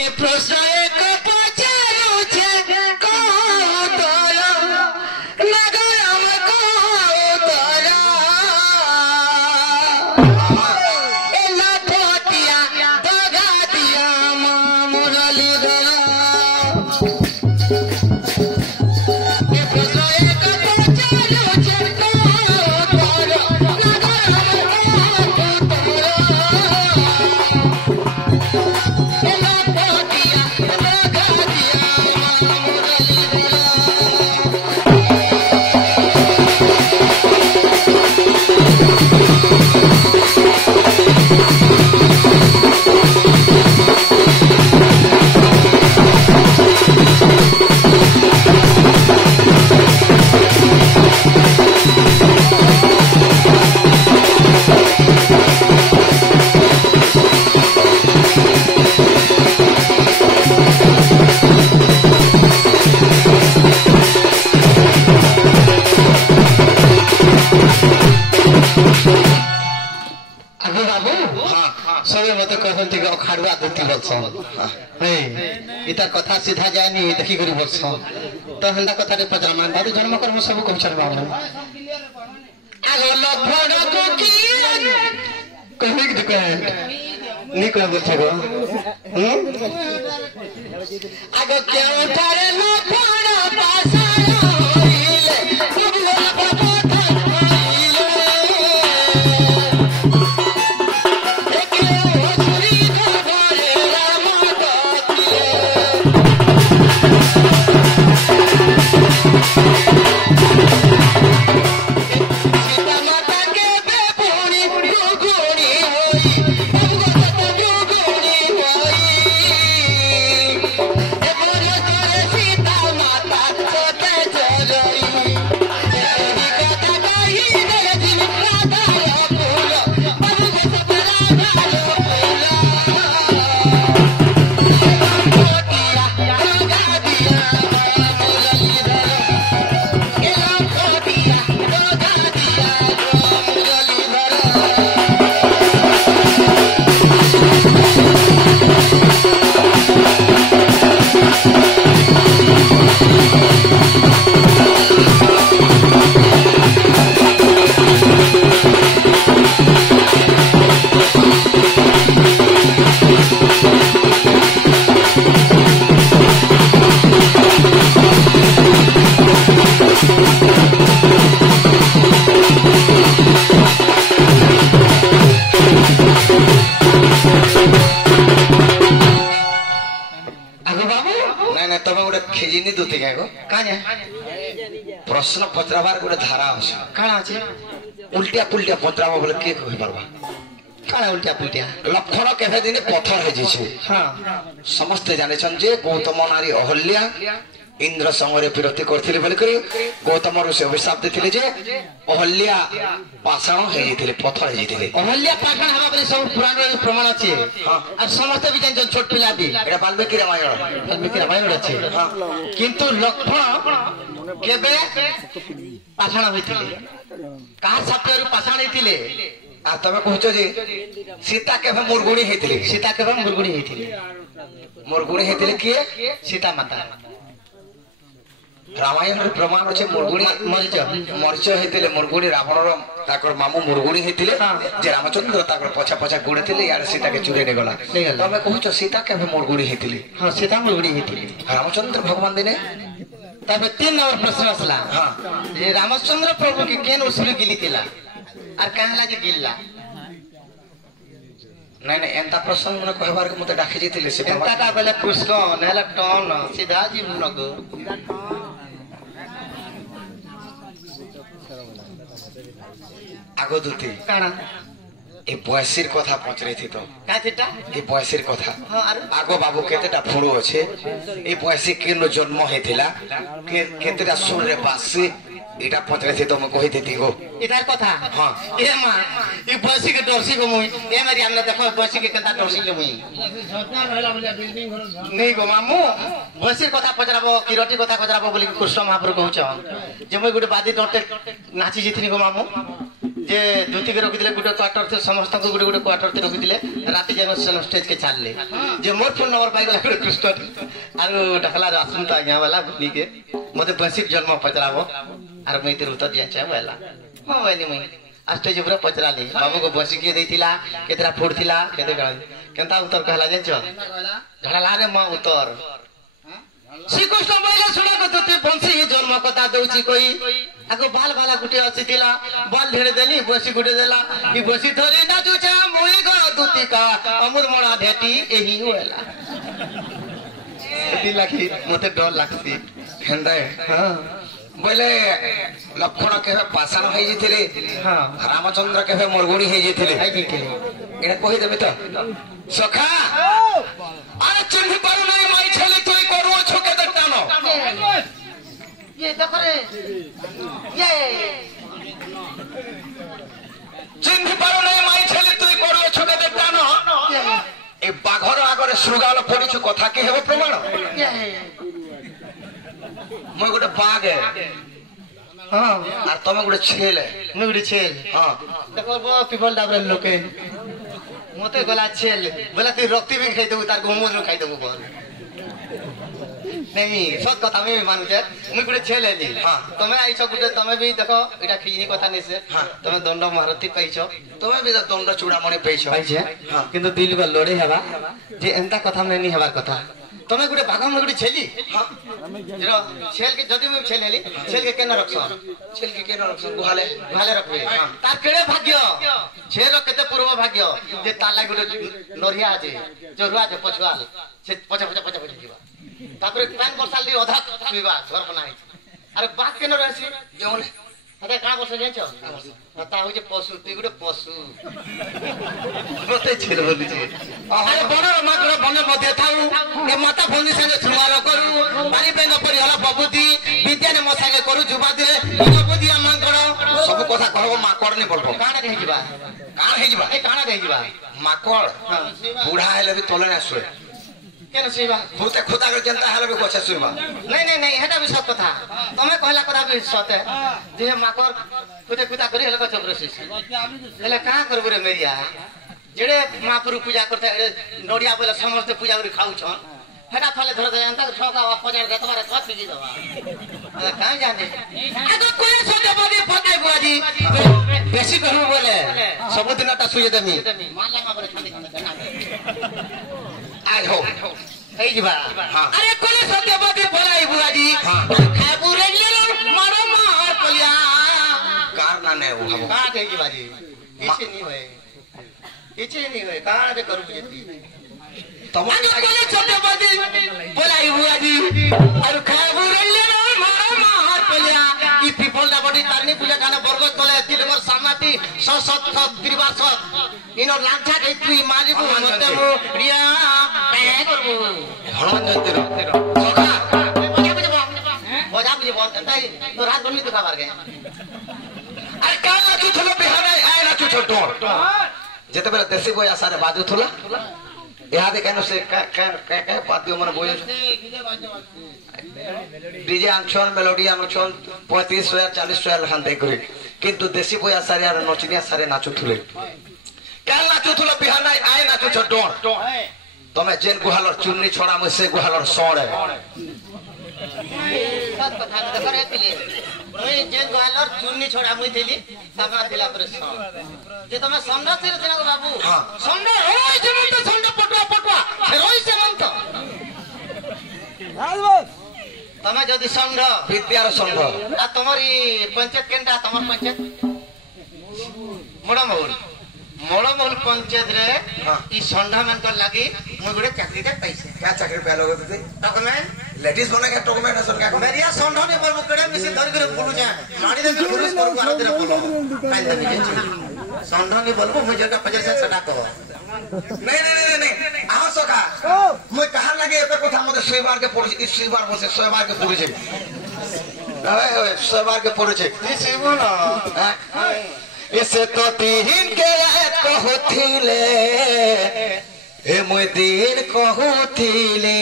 ए प्रश्न एक पचारू छे को तोरा नगरम को तोरा ए लठोटिया दगा दिया मुरली गया ए प्रश्न एक पचारू छे को तोरा नगरम को तोरा खाड़ुआ देती बलसन इता कथा सीधा जायनी देखी करी बलसन तो हंदा कथा रे पजरा मान बाबू जन्म कर्म सब को चल बाबू आगो लफड़ को की कहने की दुकान नी को बोलथे गो आगो क्या उठारे लफड़ पासा होइले बुबला बाबू प्रश्न पचराबार गोटे धारा अछि काना अछि उल्टिया पुल्टिया पचराबो बोले के कहि परबा काना उल्टिया पुल्टिया लक्षण केहे दिन पत्थर हे जिछु हां समस्त जाने छन जे गौतम नारी अहल्या इंद्र संगरे विरति करथिले बोले करी गौतम ऋषि अभिशाप देथिले जे अहल्या पाषाण हे जिथिले पत्थर हे जिथिले अहल्या पाषाण हवा बोले सब पुराण रे प्रमाण अछि हां आ समस्त भी जान छोट पिला भी एटा वाल्मीकि रामायण अछि हां किंतु लक्षण केबे पाषाण होइथिले का सत्यरु पाषाण हेतिले आ तमे कहछो जे सीता केबे मुरगुणी हेतिले मुरगुणी हेतिले के सीता माता रामायण रे प्रमाण अछि मुरगुणी मरीच हेतिले मुरगुणी रावण रो ताकर मामू मुरगुणी हेतिले जे रामचंद्र ताकर पछा पछा गुड़ेतिले यार सीता के चुरे ने गला तमे कहछो सीता केबे मुरगुणी हेतिले हां सीता मुरगुणी हेतिले रामचंद्र भगवान दिने तब 3 नंबर प्रश्न असला हां जे रामचंद्र प्रभु के केन उसुली गिलितिला आर कहला जे गिल्ला नहीं एंता प्रश्न मन कहबार के मते डाके जेतिले से एंता का बेले कृष्ण नेला टन सीधा जी मुनक आगो दुती काना ए बयसिर कथा पचरे थी तो काथिटा ए बयसिर कथा आगो बाबू केतेटा फुड़ो अछि ए बयसि केनो जन्म हेतिला केतेटा सुर रे पासी एटा पचरे थी तो म कहि देती गो इधर कथा हां ए मां ए बयसि के डरसी गो मुई ए मारी हमने देखो बयसि के केता डरसी के मुई झटना रहला बोले बिल्डिंग घर नहीं गो मामू बयसिर कथा पचराबो किरटी कथा पचराबो बोली कृष्ण महाप्रभु कहउछ जे मुई गुटे बादी टटे नाची जिथिनी गो मामू जे धोती के रखिले गुटे क्वार्टर थे समस्त को गुटे गुटे क्वार्टर थे रखिले राती जन स्टेज के छाड़ले जे मोर फोन नंबर पाई गला कृष्ण आरो डकला आसुन त आज्ञा वाला बुनी के मते बसिक जन्म पचराबो आरो मई तेर उत्तर दिया चाहे वाला हां वाली मई स्टेज ऊपर पचराली बाबू को बसी के देतिला केतरा फोड़तिला केते केनता उत्तर कहला जानछो झड़ला रे म उत्तर श्रीकृष्ण बोले सुना को तोते बंसी जन्म कथा दउची कोई आगो बाल बाला गुटे अछि दिला बाल ढेरे देली बसी गुटे देला ई बसी धरी ना जुचा मोई गो दुतिका अमर मणा भेटी एही होला दिला की मते डर लागसी हेंदा हां बोले लक्षण केवे पाषाण होई जेथिले हां रामचंद्र केवे मरगुणी होई जेथिले एटा कहि देबे त सखा अरे चिन्ह पारु नहीं माई छले तोई करू छोके दटानो ये देखरे ये चिन्ह पारु नहीं माई छले तोई करू छोके दटानो ए बाघर आगरे श्रुगाल पडिछु कथा के हेबो प्रमाण মই गोटे बाघ है हां और तमे गोटे छेल है मैं गुटे छेल हां देखो बो पीपल डाबरे लोके मते गला छेल बोला तू रक्ति भी खाई देबू तार गोमोज न खाई देबू बोल नहीं सब कथा में मानु छे मैं गुटे छेल है नी हां तमे आइछो गुटे तमे भी देखो एटा खिजनी कथा नै से हां तमे दंड महारथी पाइछो तमे भी दंड चूड़ामणि पाइछो पाइछे हां किंतु दिल को लोड़े हेबा जे एंता कथा में नहीं हेबार कथा तमे गुटे भागा में गुटे छेली हां जरो छेल के जदी में छेल हेली छेल के केना रखछो छेल के केना रखछो गुहाले भाले रखबे हां तार केड़े भाग्य छेल केते पूर्व भाग्य जे ताला गुटे नरिया जे जोरुआ जे पछुआल से पछ जीवा तापरे पान बरसाल दी अधा पीबा घर बनाई अरे बात केना रहसी जोन अरे का बरस जाइछो ता हो जे पशु तू गुटे पशु मते छेल बोली जे अरे बड़ मात्र बने मध्ये थाउ ए माता भनी संगे सुमार करू बारी पे न परी हला बबुदी विद्या ने मसागे करू जुबा दिले बबुदी मांकड़ सब कथा कहबो माकड़ नै बोलबो काना कहि जीवा कान हे जिबा ए काना कहि जीवा माकड़ बूढ़ा हेले भी तोले ना सुए केन सेवा भूते खुदा के जनता हेले भी कोछे सुइबा नहीं हेटा भी सब कथा तमे कहला कथा भी सते जे माकड़ खुदे खुदा करी हेले को चबरसी हेले का करबो रे मेरिया जेड़े महापुरु पूजा करते एड़े नोडिया बोले समस्त पूजा करी खाउ छन हेटा फले धर दे अंत ठोका पजार दे तोरे कथ की दवा अरे का जाने आगो कोन सोते बदी फते बुआजी बेसी कहू बोले सब दिन ता सुये देमी माला मा बोले छाती आज हो ए जीवा हां अरे कोन सोते बदी बोलाई बुआजी खाबू रे ले मारो मार पलिया कार ना ने हो का दे जीवा जी किछ नहीं होए किछ नहीं होए कहां रे करू जेती तमाम कोने छोटे बदी बोलाई हुआ जी और खाबू रेले मारो मार पलिया ई पीपल दा बडी तारनी पूजा गाना बरगत तले तिलवर सामाती 170 वर्ष इनो लांछा दे तू मारी को मते मो रिया पे करबो हनुमान जयंती रो सखा बजा बुझे बोल तई तो रात बनली तो खबर गए अरे का ना तू थलो बिहार आए ना तू छोटो जेते बेला देसी बोया सारे बाजू थला यहाँ दे कहनो से का पातियो मन बोयो डीजे आंचन मेलोडी आंचन 35,000 40,000 लखन दे करे किंतु देसी बोया सारे यार नचनिया सारे नाचु थुले का नाचु थुले बिहार आए नाचु छोटो तमे जेन गुहालर चुन्नी छोड़ा म से गुहालर सोड़े सब कथा न करे पिले ओए जे गालर चुन्नी छोड़ा मुई देली सामा दिला पर सो जे तमे संडा से देना बाबू हां संडा होय जे मन तो संडा पटवा रोई से मन तो तमे जदी संडा विद्यार संघ आ तमरी पंचायत केनटा तमर पंचायत मोड़मोल पंचायत रे ई संडा मन तो लागी मुई गुडे चाकरी दे पैसे क्या चाकरी पे लोग दे डॉक्यूमेंट लेडीज बने के डॉक्यूमेंट असन का मेरिया संडा ने पर कड़े में से धर के बुलु जा माडी दे पुलिस पर को आदरे बोलो काई दे संडा ने बोलबो मुझे का 50 से सटा को नहीं आ सका मुई कहां लागे एते कथा मते सोइबार के पड़ी इस सोइबार बसे सोइबार के पड़ी छै ओए सोइबार के पड़ी छै ई सेबो ना इसे तो तीन के कहथिले ए मुई दिन कहथिले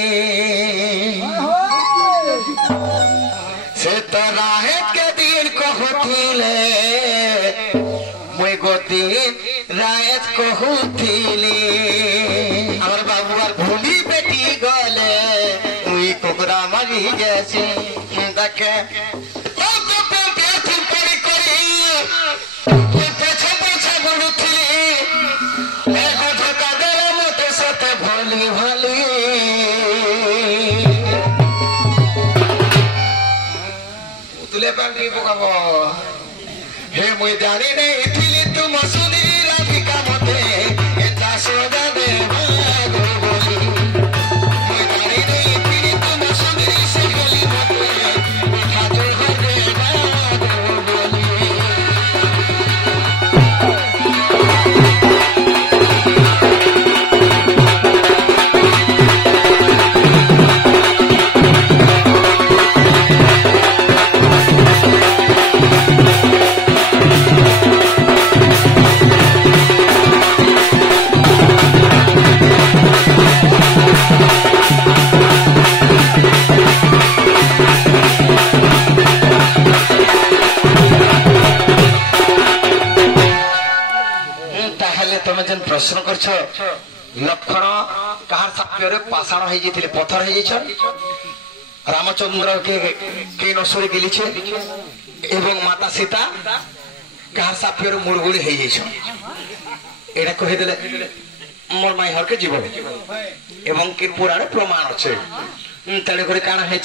से तो राहे के दिन कहथिले दिन रायत कहूथिली আমার বাবু আর ভুলি বেটি গলে তুই কুকুরা মারি গেছে দেখে ভলি ভলি তুলে পাল্টি পকাব হে মুই জানি নেই থিলি তুম শুনি রাধিকা মতে এটা সোজা দে বলি মুই জানি নেই থিলি তুম শুনি সে গলি মতে এটা তো হবে বলি प्रश्न कर लक्षण कहार साप्य पाषाण हो पथर हो रामचंद्र के नशे गिलीचे एवं माता सीता कहार साप्य मुड़गुड़ी हो जाए कहीदे मोर माई हर के जीव एवं कि पुराण प्रमाण अच्छे तेणुक काण है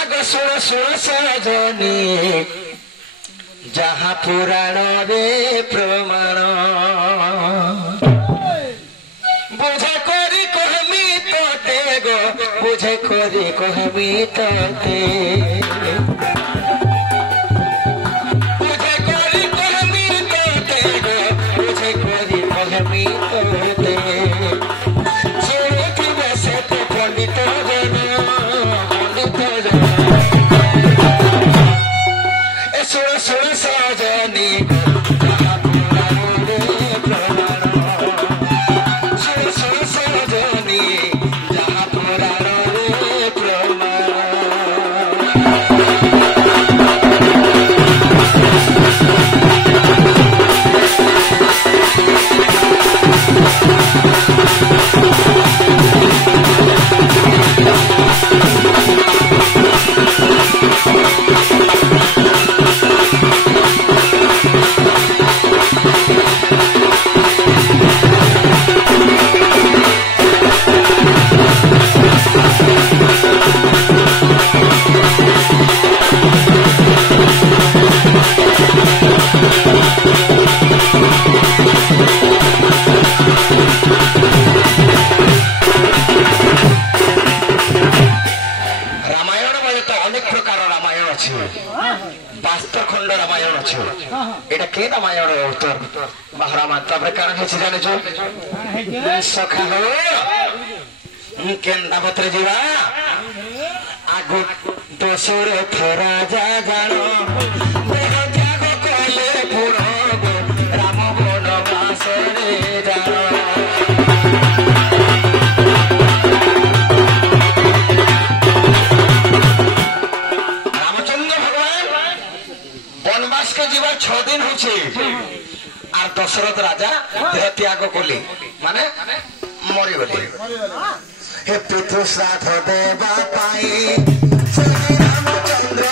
आग शुण शुण सजनी जहाँ पुराण रे प्रमाण बुझे करी कहमी तोते गो बुझे करी कहमी तोते बुझे करी कहमी तोते गो बुझे करी कहमी तोते सुरती बसे तो पंडित सुन सुन सजनी सखा हो केन्दा पत्र जीवा आगु दोसर थरा जा जानो त्याग कले पुरब राम बन बासरे जानो रामचंद्र भगवान वनवास के जीवा 6 दिन होछे আর দশরথ রাজা দেহ ত্যাগ কলি মানে মরি গলি হে পিতৃ শ্রাদ্ধ দেবা পাই রামচন্দ্র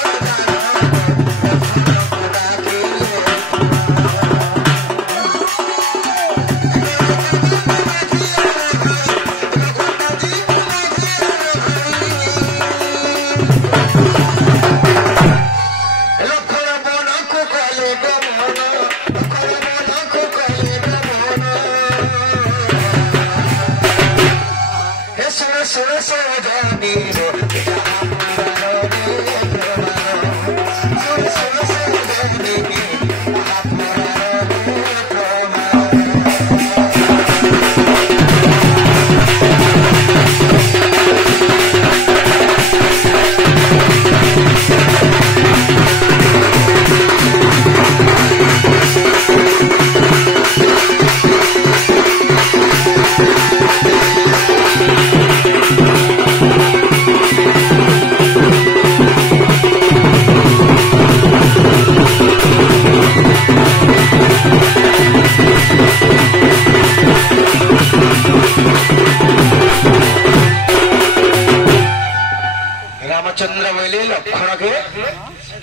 रामचंद्र बोले लक्षण के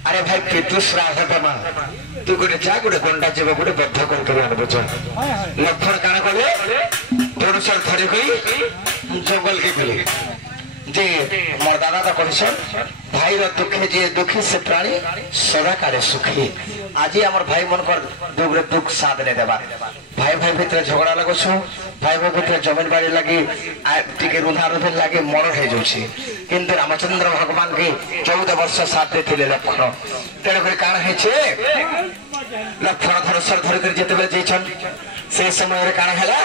अरे भाई पितु श्राद्ध देमा तू गोटे जा गोटे गंडा जीव गोटे बद्ध कर आनबुझ लक्षण काण कले पुरुष धरी जंगल के गले जे मोर दादा तो कहसन भाई दुखे जे दुखी से प्राणी सदा काले सुखी आज आमर भाई मन कर दुगरे दुख साथ ने देबा भाई भाई भीतर झगड़ा लगुछ भाई भाई भीतर जमीन बाड़ी लगी टिके रुधा रुधे लगे मरण हो जाउछि किंतु रामचंद्र भगवान के 14 वर्ष साथ देथिले लक्षण तेरे कर काण है छे लक्षण धनुषर धरि कर जेते बेले जैछन से समय रे काण हला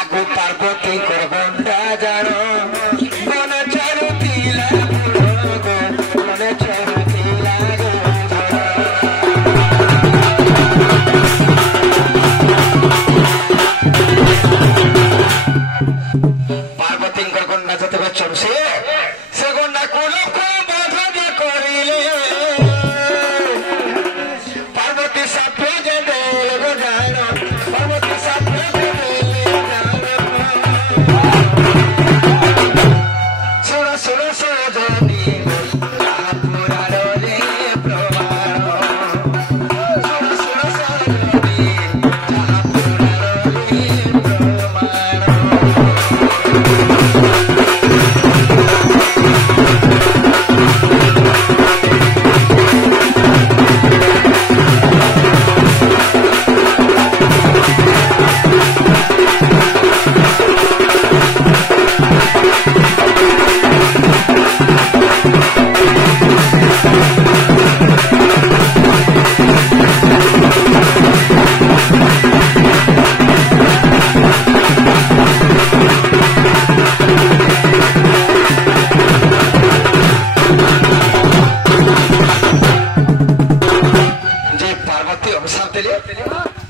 आगु पार्वती कर गंडा जानो मन चरुती लागो मन चरुती लागो पार्वती कर गंडा जते बे चरुसे से गंडा को लोक बाधा दे करिले पार्वती साथे जे देव जानो पार्वती साथे जे देव जानो सुनो सुनो सजनी पूरा रे प्रमाण सुनो सुनो सजनी पूरा रे प्रमाण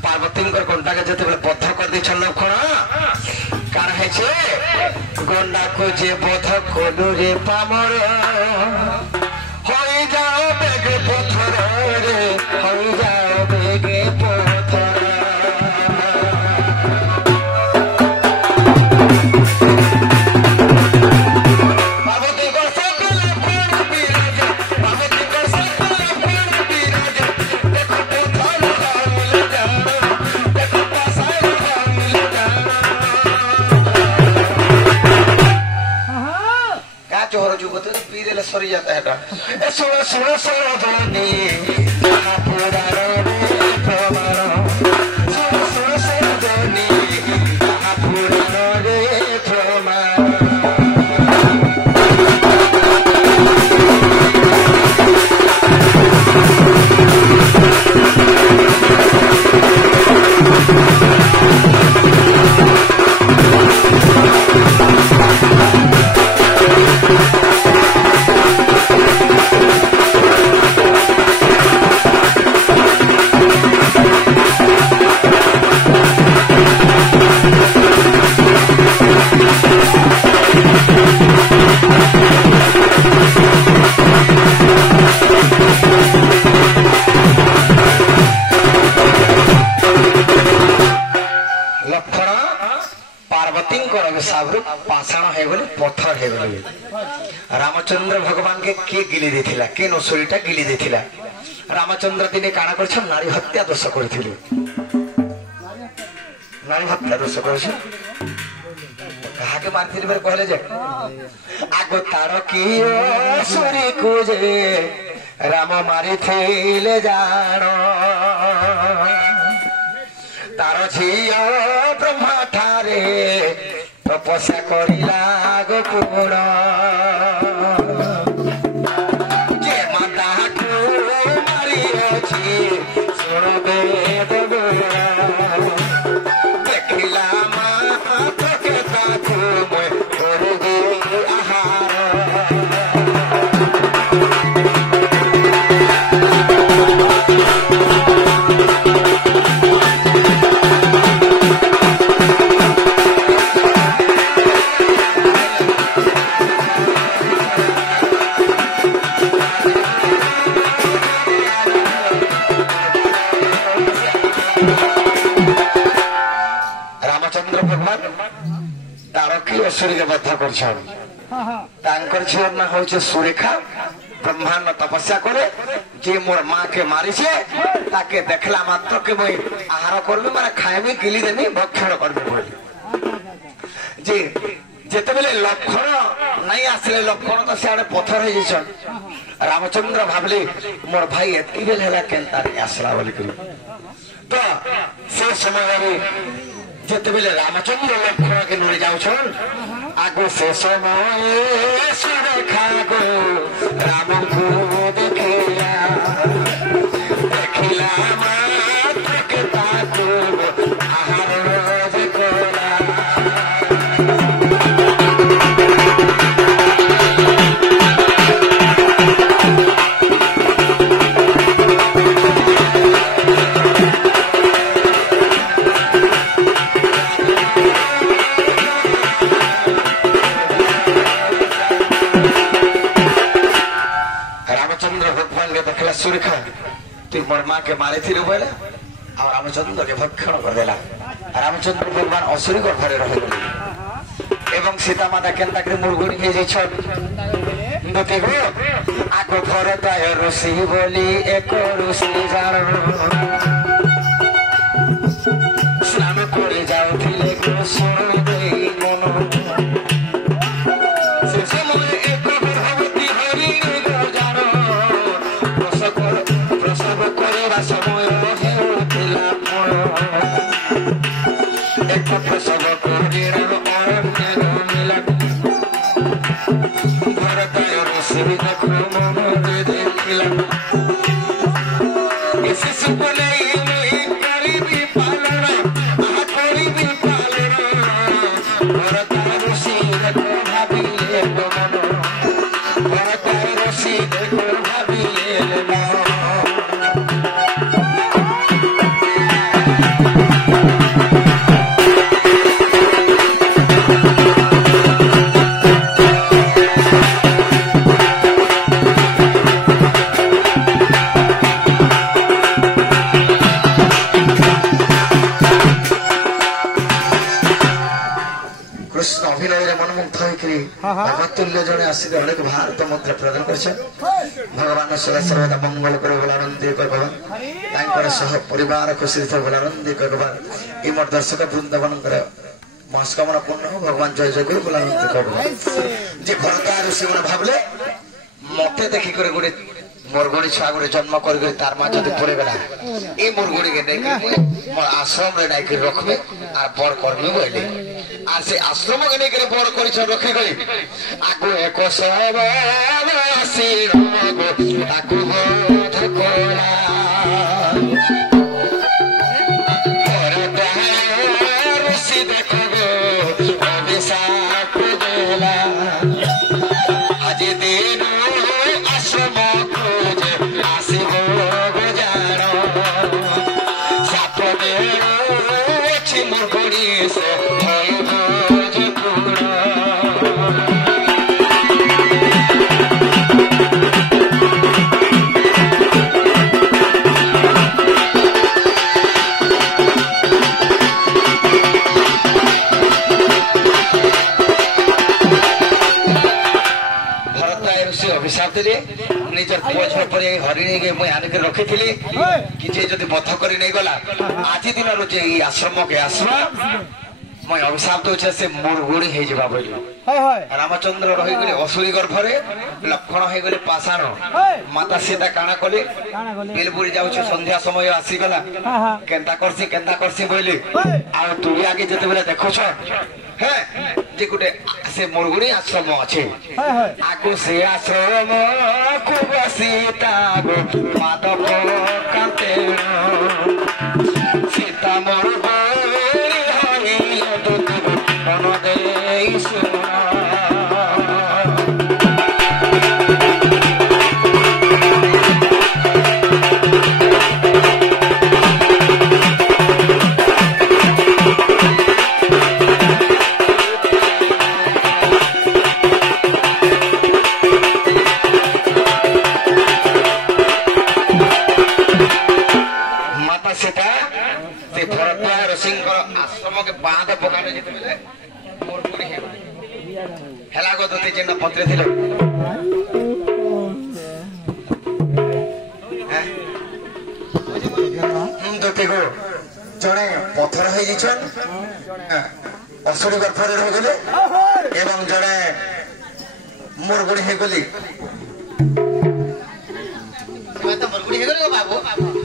पार्वती गंडा के जते बध कर दी लक्षण कार है गंडा को जे बध कलु रे पामर हो जाओ बेगे पथर रे हो जाओ बेगे पथर सरी जाता है सुनो सुनो सुनो धनी पूरा रे प्रमाण सुनो सुनो सुनो धनी पूरा रे प्रमाण पत्थर है रामचंद्र भगवान के किए गिली देथिला के नसुरीटा गिली देथिला रामचंद्र दिने काना करछ नारी हत्या दोष करथिले नारी हत्या दोष करछ कहा के मारथिले बेर कहले जे आगो तार की सुरी को जे राम मारी थेले जानो तार झिया ब्रह्मा ठारे तपस्या करिला गोपुर जे माता को मारी अछि सुनबे बगुरा देखिला माता के साथ मैं करबे आहार असुरी के बद्ध कर तांकर झीर ना हो सुरेखा ब्रह्मांड तपस्या करे जे मोर माँ के मारी छे ताके देखला मात्र के मुई आहार करबे माने खाइबे गिली देनी भक्षण करबे बोली जे जेते बेले लक्षण नहीं आसले लक्षण तो सियाड़े पत्थर हो जइछन रामचंद्र भाबले मोर भाई एतकी बेल हला केनता रे आसला बोली करी तो से समय रे जेते बेले रामचंद्र लक्षण के नोरे जाउछन आगो से समय सुरेखा गो राम को देखिला देखिला मात्र के ताको आहार रोज कोला सुरेखा तू मोर माँ के मारे थी बोले और रामचंद्र के भक्षण कर देला रामचंद्र भगवान असुरी गर्भरे रहे एवं सीता माता केनता के मुरगुड़ी हे जे छन नते गो आगो भरताय ऋषि बोली एक ऋषि जान स्नान करे जाओ थिले को सुन देई मन से समय एक भगवती हरि जानो प्रसव करवा समय हेउथिला एक प्रसव करिरा अरण्य मिला भरताय ऋषि देखो मन देखिला इसी सुपने मुई करीबी पालना आ करीबी पालना भरताय ऋषि देखो भाबिले मन भरताय ऋषि देखो भाबिले मन तुल्य जड़े आसिक अनेक भारत मुद्रा प्रदान कर भगवान सदा सर्वदा मंगल कर बोलानंदी भगवान सह परिवार खुशी बोलानंदी भगवान ये मोर दर्शक वृंदावन मनस्कामना पूर्ण हो भगवान जय जय कर बोलानंदी भगवान जे भरता ऋषि मैंने भावले मते देखी कर गोटे मुरगुड़ी छुआ गोटे जन्म कर तार माँ जब पड़े गला ये मुरगुड़ी के नहीं मोर आश्रम रे नहीं रखबे और बड़ करबे बोले আর সে আশ্রম কে নেই বড় করেছ রক্ষে গলি আকু এক সব আসি আকু বোধ কোলা ঋষি দেখো অভিশাপ দেলা আজ দিন আশ্রম খোঁজে আসিব গজার সাপনে মুরগড়ি সে निजर पुआ छुआ पर हरिणी के मुई आनिक रखी थी कि जे जदि बध कर नहीं गला आज दिन जे आश्रम के आसवा मैं अभिशाप दे से मुरगुड़ी हो जा बोली रामचंद्र रही गले असुरी गर्भरे लक्षण हो गले पाषाण माता सीता काना कले बेलपुरी जाऊँ संध्या समय आसीगला केन्ता करसी बोली आ तू आगे जिते बेले देखुछ है जे गोटे से मुरगुड़ी आश्रम अच्छे आगु से आश्रम को सीता माधव कांते सीता मुरगुड़ी गो दोते जेना पत्रे थिलो दोते गो जड़े पत्थर हो जिछन असुरी गफर हो गेले एवं जड़े मुरगुड़ी हो गेली तो मुरगुड़ी हो गेली बाबू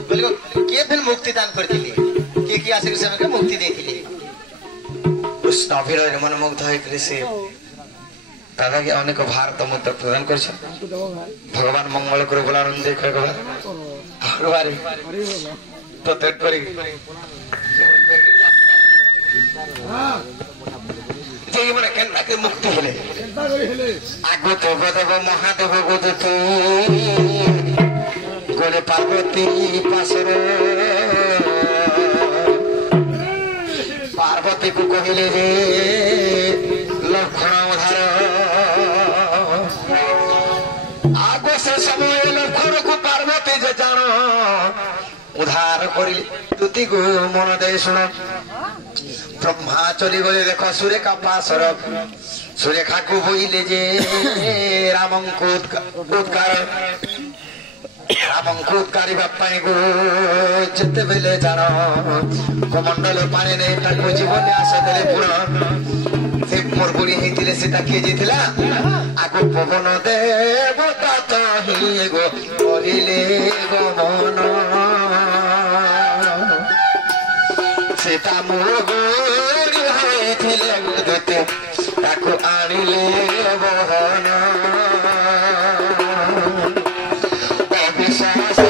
बोले के फिर मुक्ति दान करथिले के आसे समय के मुक्ति देथिले उस नभीर मन मुग्ध होइकले से दादा के अनेक भारत मुद्रा प्रदान कर भगवान मंगल कर बोलानंद भगवान तो तेट करी मन केन्ना के मुक्ति हेले आगो तो देव महादेव गोद तू गोले पार्वती पासर पार्वती को कहले रे लक्षण उधार आगो से समय लक्षण को पार्वती जे जान उधार करी तुति को मन दे सुन ब्रह्मा चली गले देख सुरेखा पासर सुरेखा को बोले जे रामंको उद्गार रामंको उद्गारी बापाई को जिते बेले जान कमंडल पानी नहीं ताको जीवन आस देले पुरा से मुरगुड़ी हेतिले सेटा के जेतिला आगो पवन देवता तो ही गो करिले गो मन सेटा मुरगुड़ी हेतिले गोते ताको आनिले बहन अविश्वास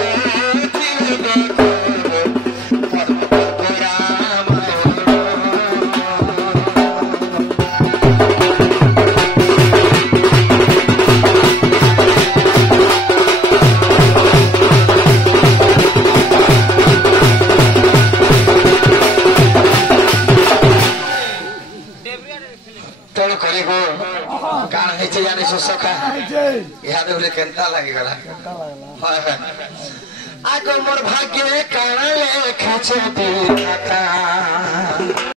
केंता लगी गला आगो मोर भाग्य काना लेखा छे